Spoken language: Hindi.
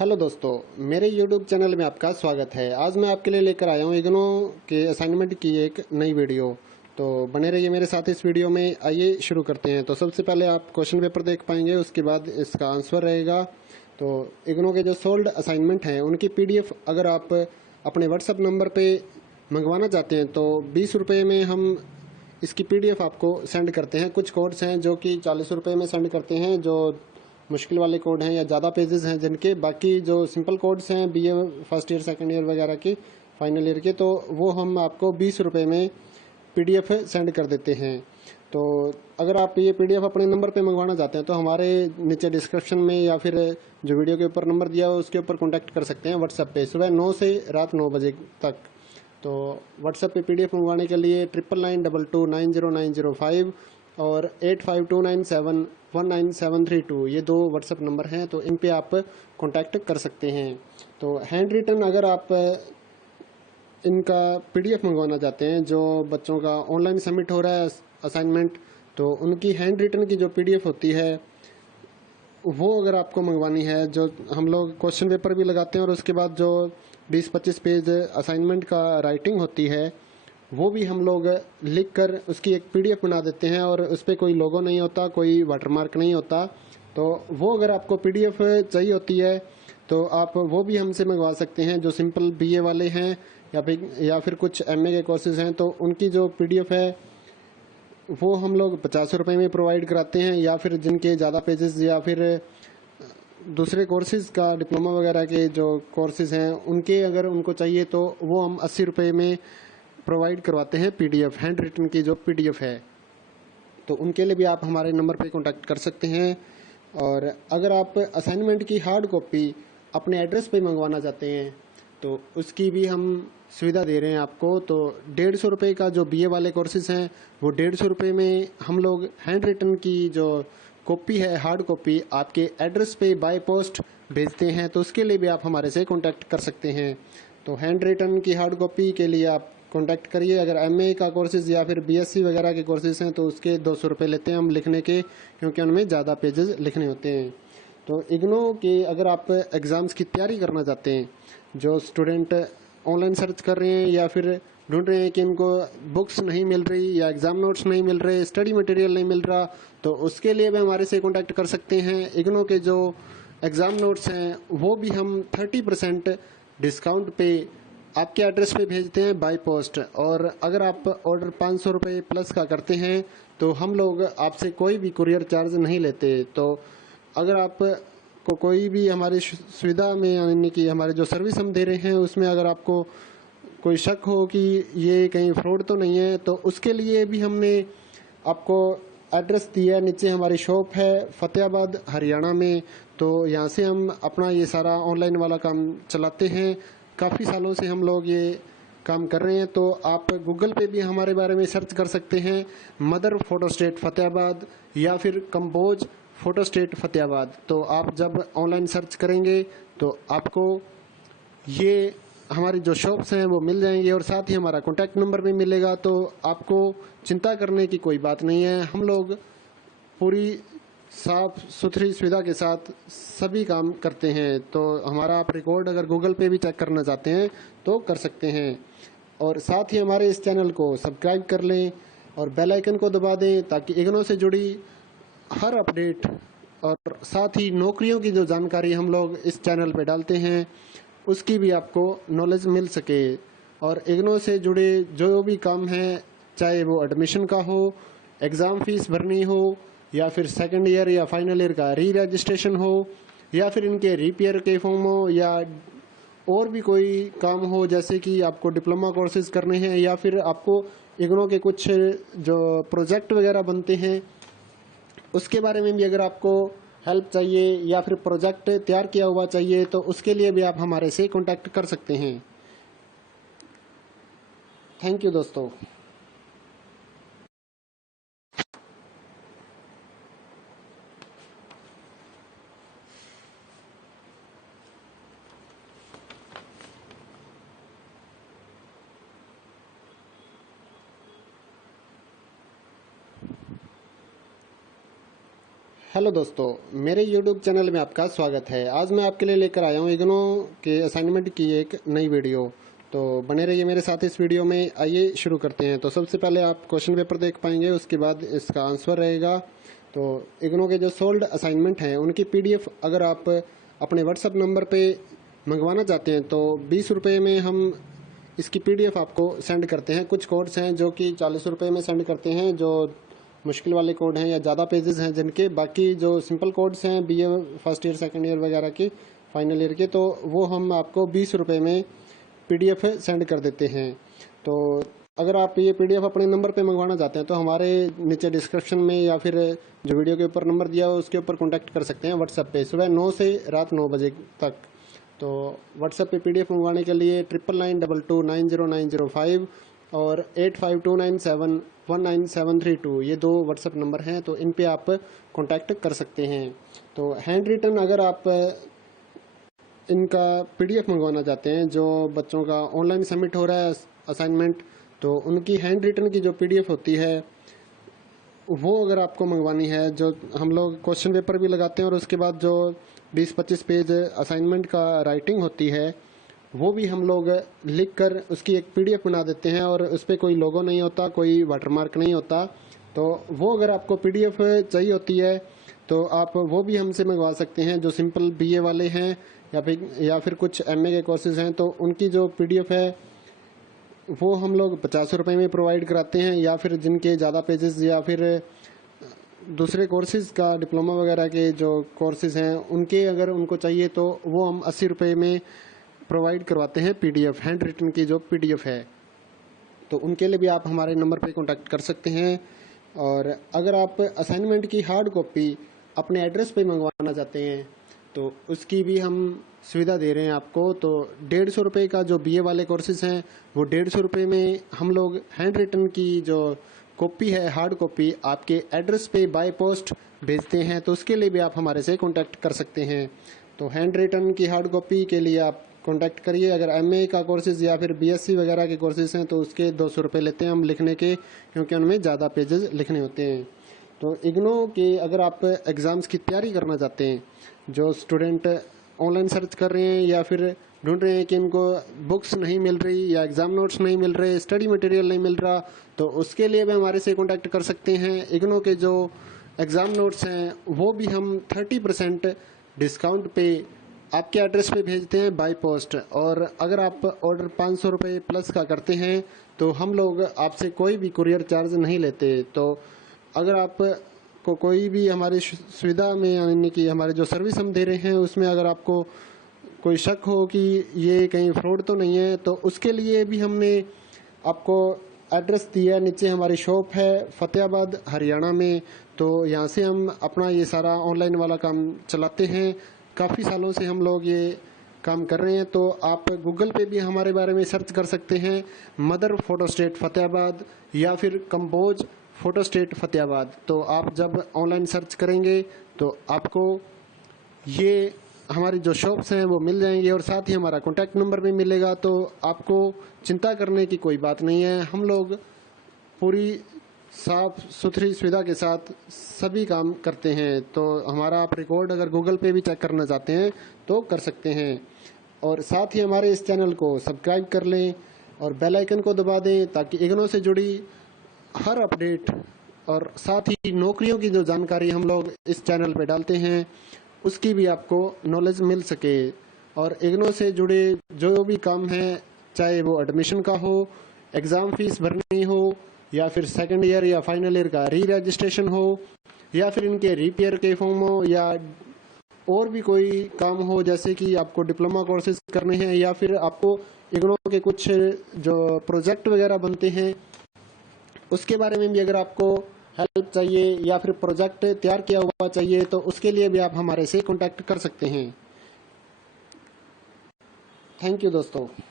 हेलो दोस्तों, मेरे YouTube चैनल में आपका स्वागत है। आज मैं आपके लिए लेकर आया हूँ इग्नो के असाइनमेंट की एक नई वीडियो। तो बने रहिए मेरे साथ इस वीडियो में। आइए शुरू करते हैं। तो सबसे पहले आप क्वेश्चन पेपर देख पाएंगे, उसके बाद इसका आंसर रहेगा। तो इग्नो के जो सोल्ड असाइनमेंट हैं उनकी PDF अगर आप अपने व्हाट्सएप नंबर पर मंगवाना चाहते हैं तो 20 रुपये में हम इसकी PDF आपको सेंड करते हैं। कुछ कोड्स हैं जो कि 40 रुपये में सेंड करते हैं, जो मुश्किल वाले कोड हैं या ज़्यादा पेजेस हैं जिनके। बाकी जो सिंपल कोड्स हैं BA first year second year वगैरह के, फाइनल ईयर के, तो वो हम आपको 20 रुपये में PDF सेंड कर देते हैं। तो अगर आप ये PDF अपने नंबर पे मंगवाना चाहते हैं तो हमारे नीचे डिस्क्रिप्शन में या फिर जो वीडियो के ऊपर नंबर दिया हो उसके ऊपर कॉन्टैक्ट कर सकते हैं व्हाट्सएप पे, सुबह 9 से रात 9 बजे तक। तो व्हाट्सएप पे PDF मंगवाने के लिए 9922290905 और 8529719732 ये दो व्हाट्सएप नंबर हैं। तो इन पे आप कांटेक्ट कर सकते हैं। तो हैंड रिटन अगर आप इनका PDF मंगवाना चाहते हैं, जो बच्चों का ऑनलाइन सबमिट हो रहा है असाइनमेंट, तो उनकी हैंड रिटन की जो PDF होती है वो अगर आपको मंगवानी है, जो हम लोग क्वेश्चन पेपर भी लगाते हैं और उसके बाद जो 20-25 पेज असाइनमेंट का राइटिंग होती है वो भी हम लोग लिख कर उसकी एक PDF बना देते हैं और उस पर कोई लोगो नहीं होता, कोई वाटरमार्क नहीं होता। तो वो अगर आपको PDF चाहिए होती है तो आप वो भी हमसे मंगवा सकते हैं। जो सिंपल BA वाले हैं या फिर कुछ MA के कोर्सेज हैं तो उनकी जो PDF है वो हम लोग 50 रुपये में प्रोवाइड कराते हैं। या फिर जिनके ज़्यादा पेजेस या फिर दूसरे कोर्सेज का डिप्लोमा वगैरह के जो कोर्सेज हैं उनके अगर उनको चाहिए तो वो हम 80 रुपये में प्रोवाइड करवाते हैं PDF, हैंड रिटन की जो PDF है। तो उनके लिए भी आप हमारे नंबर पे कांटेक्ट कर सकते हैं। और अगर आप असाइनमेंट की हार्ड कॉपी अपने एड्रेस पे मंगवाना चाहते हैं तो उसकी भी हम सुविधा दे रहे हैं आपको। तो 150 रुपये का जो BA वाले कोर्सेज हैं वो 150 रुपये में हम लोग हैंड रिटन की जो कॉपी है, हार्ड कॉपी, आपके एड्रेस पे बाय पोस्ट भेजते हैं। तो उसके लिए भी आप हमारे से कांटेक्ट कर सकते हैं। तो हैंड रिटन की हार्ड कॉपी के लिए आप कांटेक्ट करिए। अगर MA का कोर्सेज या फिर BSc वगैरह के कोर्सेज हैं तो उसके 200 रुपये लेते हैं हम लिखने के, क्योंकि उनमें ज़्यादा पेजेस लिखने होते हैं। तो इग्नो के अगर आप एग्ज़ाम्स की तैयारी करना चाहते हैं, जो स्टूडेंट ऑनलाइन सर्च कर रहे हैं या फिर ढूंढ रहे हैं कि इनको बुक्स नहीं मिल रही या एग्ज़ाम नोट्स नहीं मिल रहे, स्टडी मटेरियल नहीं मिल रहा, तो उसके लिए भी हमारे से कांटेक्ट कर सकते हैं। इग्नो के जो एग्ज़ाम नोट्स हैं वो भी हम 30% डिस्काउंट पे आपके एड्रेस पे भेजते हैं बाय पोस्ट। और अगर आप ऑर्डर 500 रुपये प्लस का करते हैं तो हम लोग आपसे कोई भी कुरियर चार्ज नहीं लेते। तो अगर आप को कोई भी हमारी सुविधा में, यानी कि हमारे जो सर्विस हम दे रहे हैं उसमें अगर आपको कोई शक हो कि ये कहीं फ्रॉड तो नहीं है, तो उसके लिए भी हमने आपको एड्रेस दिया है। नीचे हमारी शॉप है फतेहाबाद हरियाणा में। तो यहाँ से हम अपना ये सारा ऑनलाइन वाला काम चलाते हैं। काफ़ी सालों से हम लोग ये काम कर रहे हैं। तो आप गूगल पे भी हमारे बारे में सर्च कर सकते हैं, मदर फोटोस्टेट फतेहाबाद या फिर कंपोज फोटोस्टेट फतेहाबाद। तो आप जब ऑनलाइन सर्च करेंगे तो आपको ये हमारी जो शॉप्स हैं वो मिल जाएंगी और साथ ही हमारा कॉन्टैक्ट नंबर भी मिलेगा। तो आपको चिंता करने की कोई बात नहीं है। हम लोग पूरी साफ सुथरी सुविधा के साथ सभी काम करते हैं। तो हमारा आप रिकॉर्ड अगर गूगल पे भी चेक करना चाहते हैं तो कर सकते हैं। और साथ ही हमारे इस चैनल को सब्सक्राइब कर लें और बेल आइकन को दबा दें ताकि इग्नो से जुड़ी हर अपडेट और साथ ही नौकरियों की जो जानकारी हम लोग इस चैनल पे डालते हैं उसकी भी आपको नॉलेज मिल सके। और इग्नो से जुड़े जो भी काम है, चाहे वो एडमिशन का हो, एग्ज़ाम फीस भरनी हो, या फिर सेकंड ईयर या फाइनल ईयर का री रजिस्ट्रेशन हो, या फिर इनके रिपेयर के फॉर्म हो, या और भी कोई काम हो, जैसे कि आपको डिप्लोमा कोर्सेज करने हैं या फिर आपको इग्नो के कुछ जो प्रोजेक्ट वगैरह बनते हैं उसके बारे में भी अगर आपको हेल्प चाहिए या फिर प्रोजेक्ट तैयार किया हुआ चाहिए तो उसके लिए भी आप हमारे से कांटेक्ट कर सकते हैं। थैंक यू दोस्तों। हेलो दोस्तों, मेरे YouTube चैनल में आपका स्वागत है। आज मैं आपके लिए लेकर आया हूँ इग्नो के असाइनमेंट की एक नई वीडियो। तो बने रहिए मेरे साथ इस वीडियो में। आइए शुरू करते हैं। तो सबसे पहले आप क्वेश्चन पेपर देख पाएंगे, उसके बाद इसका आंसर रहेगा। तो इग्नो के जो सोल्ड असाइनमेंट हैं उनकी PDF अगर आप अपने व्हाट्सएप नंबर पर मंगवाना चाहते हैं तो 20 रुपये में हम इसकी PDF आपको सेंड करते हैं। कुछ कोड्स हैं जो कि 40 रुपये में सेंड करते हैं, जो मुश्किल वाले कोड हैं या ज़्यादा पेजेस हैं जिनके। बाकी जो सिंपल कोड्स हैं BA first year second year वगैरह के, फाइनल ईयर के, तो वो हम आपको 20 रुपये में PDF सेंड कर देते हैं। तो अगर आप ये PDF अपने नंबर पे मंगवाना चाहते हैं तो हमारे नीचे डिस्क्रिप्शन में या फिर जो वीडियो के ऊपर नंबर दिया हो उसके ऊपर कॉन्टैक्ट कर सकते हैं व्हाट्सएप पे, सुबह 9 से रात 9 बजे तक। तो व्हाट्सएप पे PDF मंगवाने के लिए 9992290905 और 8529719732 ये 2 व्हाट्सएप नंबर हैं। तो इन पे आप कांटेक्ट कर सकते हैं। तो हैंड रिटन अगर आप इनका PDF मंगवाना चाहते हैं, जो बच्चों का ऑनलाइन सबमिट हो रहा है असाइनमेंट, तो उनकी हैंड रिटन की जो PDF होती है वो अगर आपको मंगवानी है, जो हम लोग क्वेश्चन पेपर भी लगाते हैं और उसके बाद जो 20-25 पेज असाइनमेंट का राइटिंग होती है वो भी हम लोग लिख कर उसकी एक PDF बना देते हैं और उस पर कोई लोगो नहीं होता, कोई वाटरमार्क नहीं होता। तो वो अगर आपको PDF चाहिए होती है तो आप वो भी हमसे मंगवा सकते हैं। जो सिंपल BA वाले हैं या फिर कुछ MA के कोर्सेज हैं तो उनकी जो PDF है वो हम लोग 50 रुपये में प्रोवाइड कराते हैं। या फिर जिनके ज़्यादा पेजेस या फिर दूसरे कोर्सेज़ का डिप्लोमा वगैरह के जो कोर्सेज़ हैं उनके अगर उनको चाहिए तो वो हम 80 रुपये में प्रोवाइड करवाते हैं PDF, हैंड रिटन की जो PDF है। तो उनके लिए भी आप हमारे नंबर पे कांटेक्ट कर सकते हैं। और अगर आप असाइनमेंट की हार्ड कॉपी अपने एड्रेस पे मंगवाना चाहते हैं तो उसकी भी हम सुविधा दे रहे हैं आपको। तो 150 रुपये का जो BA वाले कोर्सेज हैं वो 150 रुपये में हम लोग हैंड रिटन की जो कॉपी है, हार्ड कॉपी, आपके एड्रेस पे बाय पोस्ट भेजते हैं। तो उसके लिए भी आप हमारे से कांटेक्ट कर सकते हैं। तो हैंड रिटन की हार्ड कॉपी के लिए आप कांटेक्ट करिए। अगर MA का कोर्सेज या फिर BSc वगैरह के कोर्सेज हैं तो उसके 200 रुपये लेते हैं हम लिखने के, क्योंकि उनमें ज़्यादा पेजेस लिखने होते हैं। तो इग्नो के अगर आप एग्ज़ाम्स की तैयारी करना चाहते हैं, जो स्टूडेंट ऑनलाइन सर्च कर रहे हैं या फिर ढूंढ रहे हैं कि इनको बुक्स नहीं मिल रही या एग्ज़ाम नोट्स नहीं मिल रहे, स्टडी मटेरियल नहीं मिल रहा, तो उसके लिए भी हमारे से कांटेक्ट कर सकते हैं। इग्नो के जो एग्ज़ाम नोट्स हैं वो भी हम 30% डिस्काउंट पे आपके एड्रेस पे भेजते हैं बाय पोस्ट। और अगर आप ऑर्डर 500 रुपये प्लस का करते हैं तो हम लोग आपसे कोई भी कुरियर चार्ज नहीं लेते। तो अगर आप को कोई भी हमारी सुविधा में, यानी कि हमारे जो सर्विस हम दे रहे हैं उसमें अगर आपको कोई शक हो कि ये कहीं फ्रॉड तो नहीं है, तो उसके लिए भी हमने आपको एड्रेस दिया। नीचे हमारी शॉप है फतेहाबाद हरियाणा में। तो यहाँ से हम अपना ये सारा ऑनलाइन वाला काम चलाते हैं। काफ़ी सालों से हम लोग ये काम कर रहे हैं। तो आप गूगल पे भी हमारे बारे में सर्च कर सकते हैं, मदर फोटोस्टेट फतेहाबाद या फिर कंपोज फोटोस्टेट फतेहाबाद। तो आप जब ऑनलाइन सर्च करेंगे तो आपको ये हमारी जो शॉप्स हैं वो मिल जाएंगी और साथ ही हमारा कॉन्टैक्ट नंबर भी मिलेगा। तो आपको चिंता करने की कोई बात नहीं है। हम लोग पूरी साफ सुथरी सुविधा के साथ सभी काम करते हैं। तो हमारा आप रिकॉर्ड अगर गूगल पे भी चेक करना चाहते हैं तो कर सकते हैं। और साथ ही हमारे इस चैनल को सब्सक्राइब कर लें और बेल आइकन को दबा दें, ताकि इग्नो से जुड़ी हर अपडेट और साथ ही नौकरियों की जो जानकारी हम लोग इस चैनल पे डालते हैं उसकी भी आपको नॉलेज मिल सके। और इग्नो से जुड़े जो भी काम है, चाहे वो एडमिशन का हो, एग्ज़ाम फीस भरनी हो, या फिर सेकंड ईयर या फाइनल ईयर का री रजिस्ट्रेशन हो, या फिर इनके रिपेयर के फॉर्म हो, या और भी कोई काम हो, जैसे कि आपको डिप्लोमा कोर्सेज करने हैं या फिर आपको इग्नो के कुछ जो प्रोजेक्ट वगैरह बनते हैं उसके बारे में भी अगर आपको हेल्प चाहिए या फिर प्रोजेक्ट तैयार किया हुआ चाहिए तो उसके लिए भी आप हमारे से कांटेक्ट कर सकते हैं। थैंक यू दोस्तों।